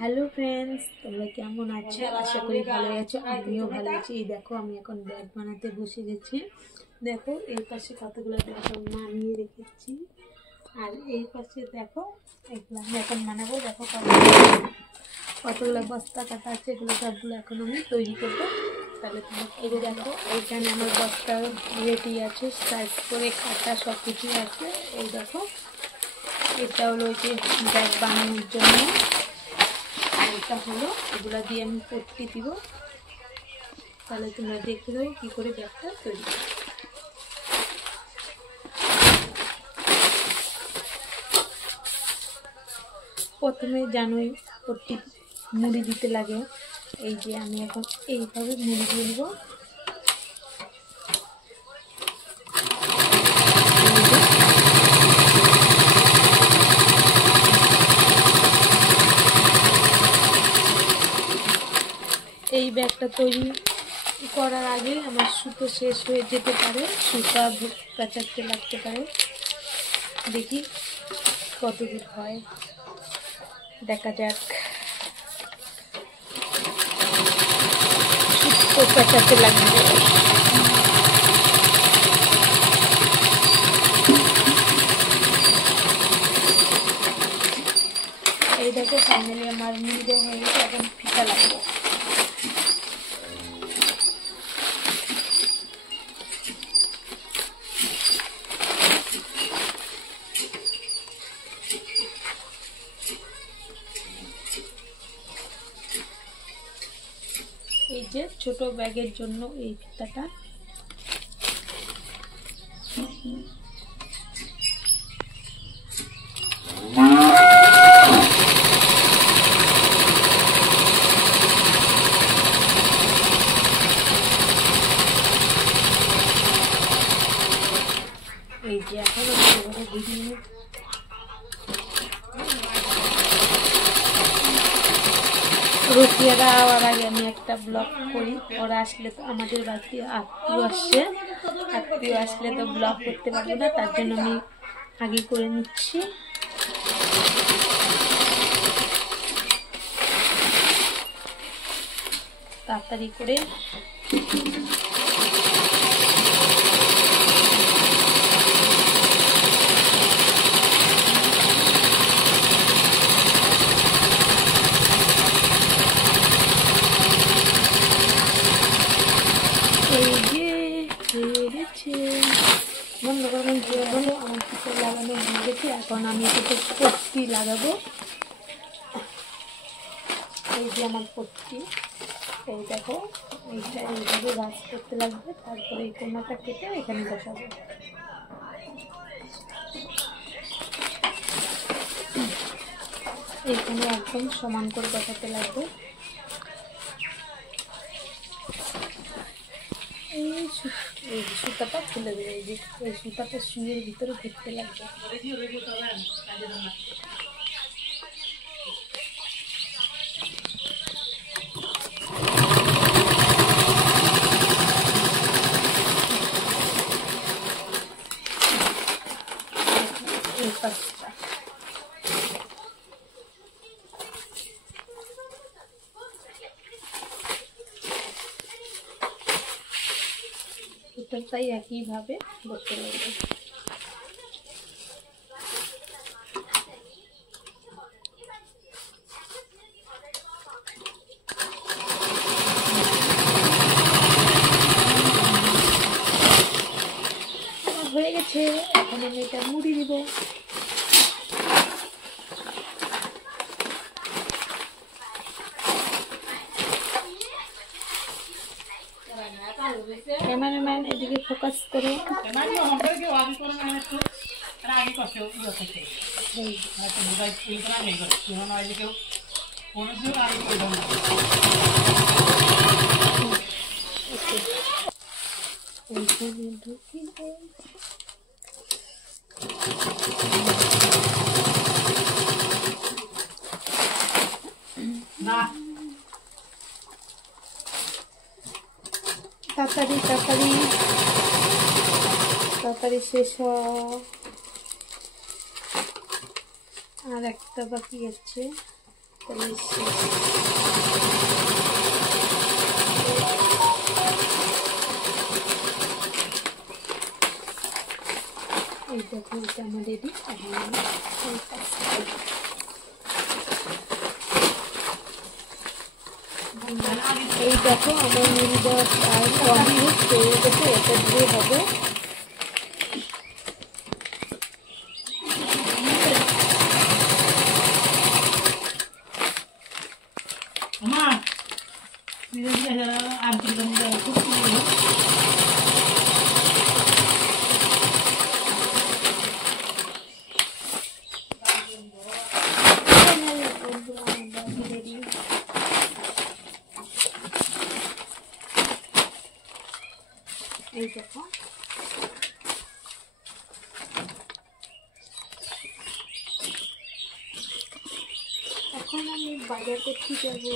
Hello friends, তোমরা কেমন আছো? আশা করি ভালো আছো। আমিও ভালো আছি। এই দেখো, আমি এখন ব্যাগ বানাতে বসে গেছি। দেখো, এই পাশে কতগুলো ব্যাগ নামিয়ে রেখেছি, আর এই পাশে দেখো এগুলো আমি এখন বানাবো। দেখো কতগুলো বস্তা কাটা আছে, এগুলো সবগুলো এখন আমি তৈরি করবো। তাহলে তোমার এই দেখো, এইখানে আমার বস্তা রেডি আছে, সাইজ করে কাটা সব কিছুই আছে। এই দেখো, এটা হলো ওই যে ব্যাগ বানানোর জন্য, আর এটা হলো এগুলা দিয়ে আমি পট্টি দিব। তাহলে তোমরা দেখে দেবো কী করে ব্যাগটা তৈরি। প্রথমে জানোই পট্টি মুড়ি দিতে লাগে। এই যে আমি এখন এইভাবে মুড়ি দিয়ে নেব। এই ব্যাগটা তৈরি করার আগে আমার সুতো শেষ হয়ে যেতে পারে, সুতা পেঁচাতে লাগতে পারে। দেখি কত দূর হয়, দেখা যাক। সুতো পেঁচাতে লাগবে। এই দেখো, ফাইনালি আমার মুড়ি হয়ে গেছে। এখন ফিতা লাগবে। এই যে ছোট ব্যাগের জন্য এই ফিতাটা। এই যে এখন বিভিন্ন রুটিয়ারা আওয়ার আগে আমি একটা ব্লগ করি। ওরা আসলে তো আমাদের বাড়িতে আত্মীয় আসলে তো ব্লগ করতে পারবো না, তার জন্য আমি আগে করে নিচ্ছি। তাড়াতাড়ি করে আমার পিঠে লাগানো হয়ে গেছে। এখন আমি এটাতে পট্টি লাগাবো। এই যে আমার পট্টি, এই দেখো, এইটা এইভাবে ভাঁজ করতে লাগবে। তারপরে এই কোনাটা কেটে এখানে বসাবো। এইখানে একদম সমান করে বসাতে লাগবে। এই সুতাটা খুলে দেবে। এই যে এই সুতাটা শুয়ের ভিতরে ঘুরতে লাগবে। এই পাশটা তাই একইভাবে করতে লাগবে। হয়ে গেছে। এখন আমি এটা মুড়ি দিব। ক্যামেরাম্যান এদিকে ফোকাস করো। তাড়াতাড়ি তাড়াতাড়ি তাড়াতাড়ি শেষ আর একটা বাকি আছে। তাহলে এই দেখো এটা আমার রেডি। এই দেখো আমার মুড়িটা প্রায় কমপ্লিট হয়ে গেছে, এটা দিয়ে হবে এই দেখো। এখন আমি বাজার করতে যাবো।